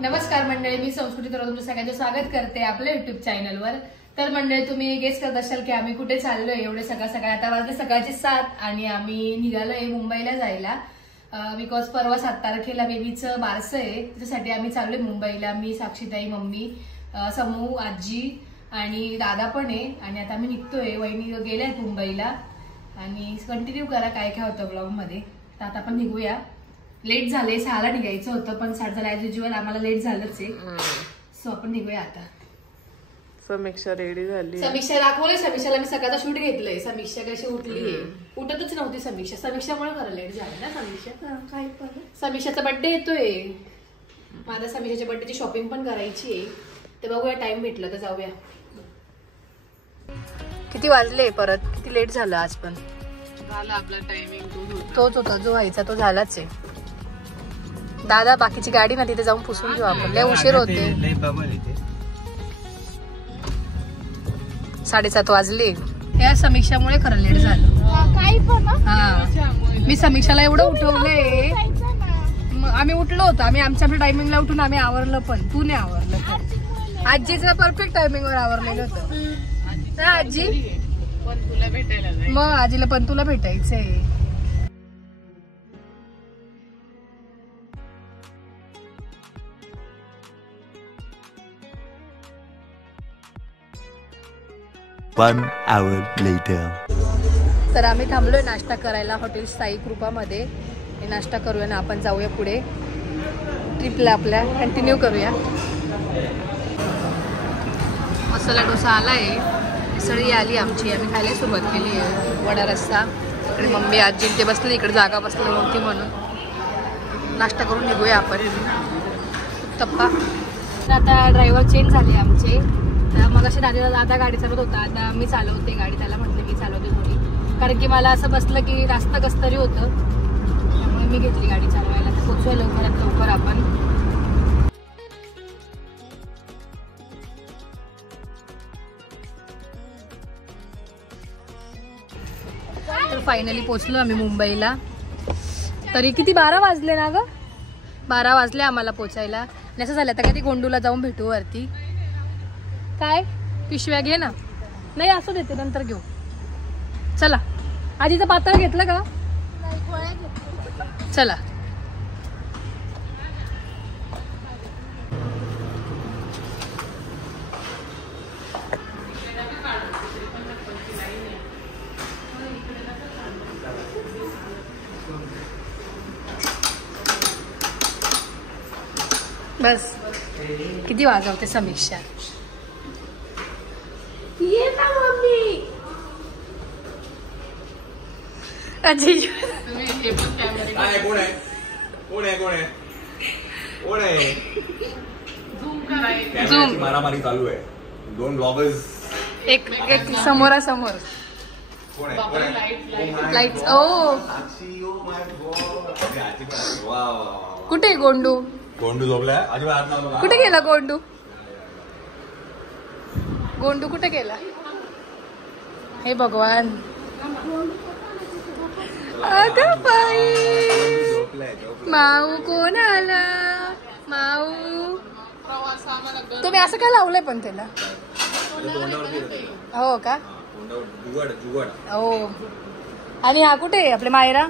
नमस्कार मंडळी, मी संस्कृती तर तुमचं सगळ्यांचं स्वागत करते आपल्या युट्यूब चॅनलवर। तर मंडळी, तुम्ही गेस करत असाल की आम्ही कुठे चाललोय एवढे सकाळ आता वाजले सकाळचे 7 आणि आम्ही निघालोय मुंबईला जायला। बिकॉज परवा 7 तारखेला बेबीचं बारसं आहे, त्याच्यासाठी आम्ही चाललोय मुंबईला। मी, साक्षीताई, मम्मी, समू, आजी आणि दादा पण आहे आणि आता आम्ही निघतोय। वहिनी गेल्यात मुंबईला आणि कंटिन्यू करा काय काय होतं ब्लॉग मध्ये। तर आता आपण निघूया। लेट झाले, 6ला निघायचं होतं पण 7 झाला ऍज युजुअल आम्हाला लेट झालंच आहे। सो आपण निघूया आता। समीक्षा रेडी झाली। समीक्षा दाखवली, समीक्षाला मी सकाळचा शूट घेतलंय। समीक्षा कशी उठलीये, उठतच नव्हती समीक्षा। समीक्षामुळे खरं लेट झालं ना समीक्षा। काय पण समीक्षाचा बर्थडे येतोय, माझ्या समीक्षाच्या बर्थडेची शॉपिंग पण करायची आहे। तर बघूया, टाइम भेटलं तर जाऊया। किती वाजले, परत किती लेट झालं आज पण। झाला आपला टायमिंग तोच होता जो व्हायचा तो झालाच आहे। दादा बाकीची गाडी ना तिथे जाऊन पुसून घेऊ आपण, लय उशीर होते। 7:30 वाजले। या समीक्षामुळे खरं लेट झालं। हा, मी समीक्षाला एवढं उठवलंय, आम्ही उठलो होतो, आम्ही आमच्या टायमिंगला उठून आम्ही आवरलं पण तू नाही आवरलं। आजीचं परफेक्ट टायमिंगवर आवरलेलं होतं ना आजी। तुला भेटायला मग आजीला पण तुला भेटायचंय। One hour later. तर आम्ही थांबलोय नाश्ता करायला हॉटेल साई कृपामध्ये। नाश्ता करूया ना आपण जाऊया पुढे ट्रिपला आपल्या, कंटिन्यू करूया। मसाला डोसा आलाय, मिसळी आली आमची, आम्ही खायला सुरुवात केली आहे। वडा रस्सा, इकडे मम्मी आजी ते बसले, इकडे जागा बसली नव्हती म्हणून नाश्ता करून निघूया आपण। उत्तप्पा। आता ड्रायव्हर चेंज झाले आमचे। मग अशी दादा गाडी चालवत होता, आता मी चालवते गाडी। त्याला म्हटलं मी चालवते थोडी, कारण की मला असं बसलं की रास्ता कसतरी होतं, त्यामुळे मी घेतली गाडी चालवायला। पोचूया लवकरात लवकर आपण। तर फायनली पोचलो आम्ही मुंबईला। तरी किती 12 वाजले ना ग, 12 वाजले आम्हाला पोचायला। असं झालं आता कधी गोंडूला जाऊन भेटू वरती। काय पिशव्या घे ना, नाही असं देते नंतर घेऊ। चला, आजीचं पातळ घेतलं का, चला। बस किती वाजवते समीक्षा। ये ना मम्मी। अजी झूम मारामारी चालू आहे, 2 ब्लॉगर्स एक समोरासमोर। लाईट्स। ओ कुठे गोंडू, गोंडू झोपलाय अजिबात। कुठे गेला गोंडू, गोंडू कुठे गेला, हे भगवान। अगं बाई, माऊ कोण आला, माऊ। तुम्ही असं काय लावलंय पण त्याला, हो का, हो। आणि हा कुठे आहे, आपले मायरा।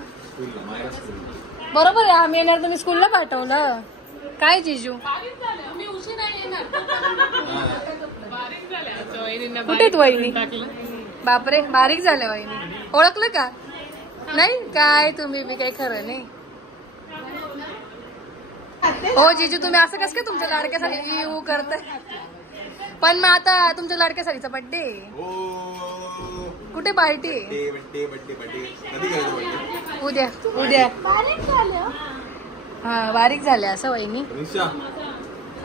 बरोबर आहे, आम्ही येणार तुम्ही स्कूलला पाठवलं काय जिजू। कुठे तू वहिनी, बापरे बारीक झाल्या वहिनी, ओळखलं का नाही काय तुम्ही, मी काही खरं नाही। हो जिजू, तुम्ही असं कसं काय तुमच्या लाडक्यासाठी यू करताय, पण मग आता तुमच्या लाडक्यासाठीचा बर्थडे कुठे पार्टी, उद्या उद्या। हा बारीक झाल्या असं वहिनी।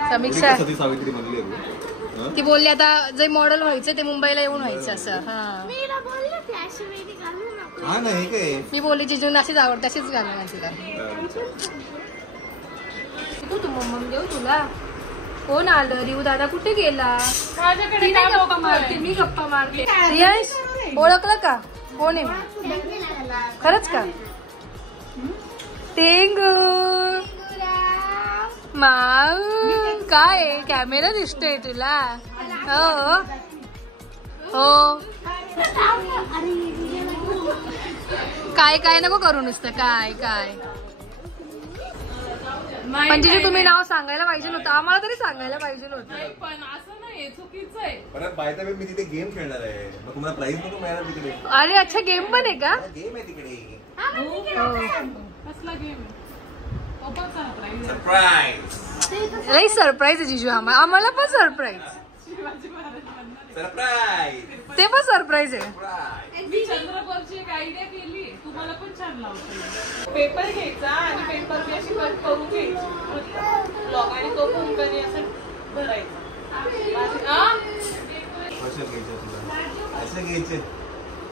समीक्षा ती बोलली आता जे मॉडेल व्हायचं ते मुंबईला येऊन व्हायचं असं। हा मी बोलली जिजून अशीच आवडते, अशीच घालून तिला। तू मम्मी देऊ तुला, कोण आलं, रिऊ दादा कुठे गेला, गप्पा मारते मी, गप्पा मारते। यश ओळखलं का, कोण आहे खरंच का, टेंगू माऊ काय कॅमेरा दिसतोय तुला? हो हो. काय काय नको करू नुसतं काय काय. म्हणजे तुम्ही नाव सांगायला पाहिजे नव्हतं, आम्हाला तरी सांगायला पाहिजे नव्हतं. पण असं नाही, चुकीचं आहे. परत बाय द वे मी तिथे गेम खेळणार आहे, मग तुम्हाला प्राइज नको मिळणार तिकडे. अरे अच्छा गेम पण आहे का? गेम आहे तिकडे. कसला गेम आहे? Open surprise. सरप्राईज. लई सरप्राईज आहे जिजू. आम्हाला पण सरप्राईज. सरप्राईज. ते पण सरप्राईज आहे. मी चंद्रपूरची एक आयडिया केली, तुम्हाला पण छान लावतो. पेपर घ्यायचा आणि पेपर अशी कट करून घ्यायची ब्लॉक आणि तो कुंकणी असं भरायचा. असं घ्यायचं तुला, असं घ्यायचं,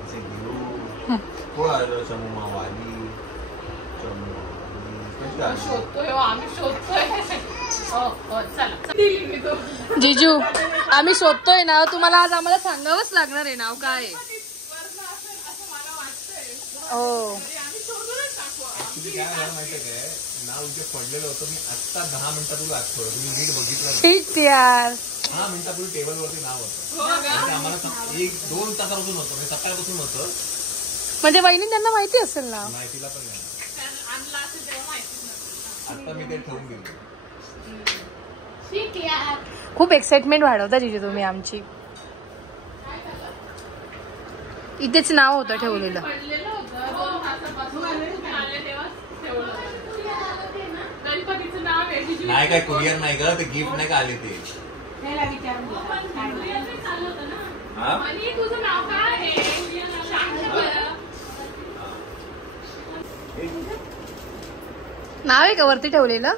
असं घेऊ. कोण आलं? समूह वाली. शोधतोय आम्ही, शोधतोय. चला जिजू आम्ही शोधतोय नाव. तुम्हाला आज आम्हाला सांगावंच लागणार आहे नाव काय आहे. हो काय झालं माहितीये काय, नाव इथे पडलेलं होतं. मी आता 10 मिनिटापूर्वी आठवलं, तुम्ही नीट बघितलं. ठीक यार. 10 मिनिटापूर्वी टेबलवरती नाव होतं. आम्हाला 1-2 तासापासून होतं, म्हणजे सकाळपासून होतं. म्हणजे वहिनी त्यांना माहिती असेल ना. माहितीला पण नाही. आता मी ते ठेवून गेलो. खूप एक्साइटमेंट वाढवता जिजू तुम्ही आमची. इथेच नाव होतं ठेवलेलं. गणपतीचं नाव आहे. नाही काय कुरिअर नाही का, ते गिफ्ट नाही का आले ते. हा? तुझं नाव काय आहे? नाव आहे का वरती ठेवलेलं?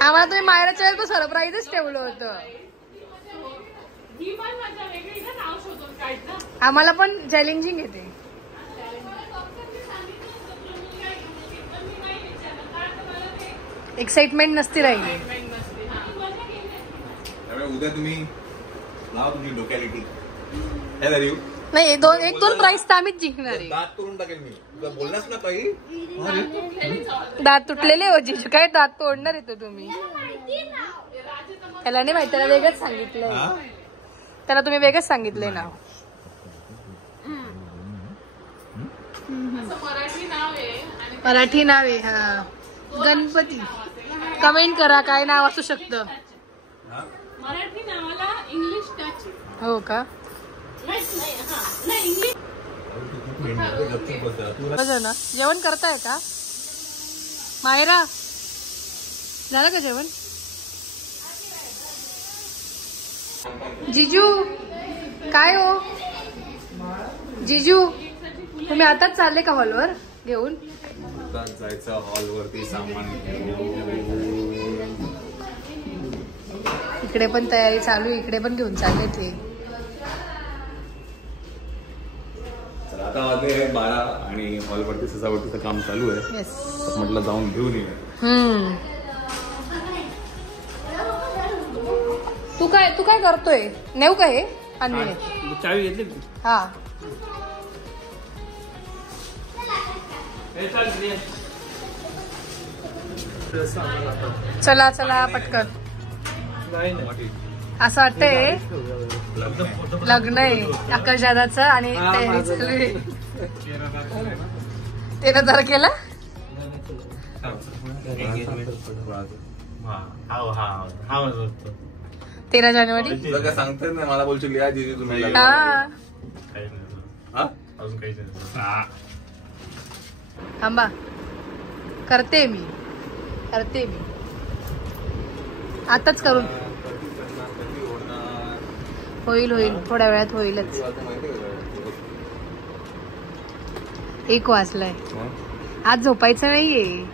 आम्हाला तुम्ही मायराच्या वेळेस सरप्राईजच ठेवलं होतं. आम्हाला पण चॅलेंजिंग येते. एक्साइटमेंट नसती राहिली. त्यामुळे उद्या तुम्ही लावा तुमची डोक्यालिटी. हे धरू नाही, एक दोन प्राइस तर आम्हीच जिंकणार आहे. दात तोडून टाकेल मी. तुला बोललास ना काही. दात तुटलेले हो जिजू, काय दात तोडणार येतो तुम्ही? त्याला नाही माहिती, त्याला वेगळंच सांगितलंय. त्याला तुम्ही वेगळंच सांगितलंय नाव. मराठी नाव आहे. हा गणपती. कमेंट करा काय नाव असू शकतं. मराठी नावाला इंग्लिश टच. हो का? ना जेवण करताय का मायरा? झालं का जेवण? जिजू काय हो जिजू, तुम्ही आताच चालले का हॉलवर घेऊन? जायचं हॉलवरती सामान. इकडे पण तयारी चालू, इकडे पण घेऊन चालले ते. आता वाजले 12 आणि हॉलवरती सजावटीचं काम चालू आहे. येस, म्हटलं जाऊन घेऊन ये. तू काय करतोय? नेऊ का हे? आणले चावी घेतली. हा चला चला पटकन. असं वाटतंय लग्न आहे आकाश दादाचं आणि तयारी चालू आहे. 13 तारखेला. 13 जानेवारी. तुला काय सांगतेच नाही, मला बोलशील या दिदी तुम्ही. थांबा, करते मी आताच करून. होईल थोड्या वेळात होईलच. 1 वाजलाय. आज झोपायचं नाहीये.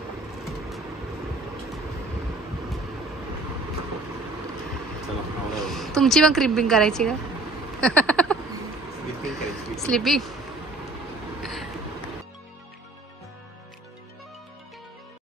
तुमची मग क्रिपिंग करायची का? स्लिपिंग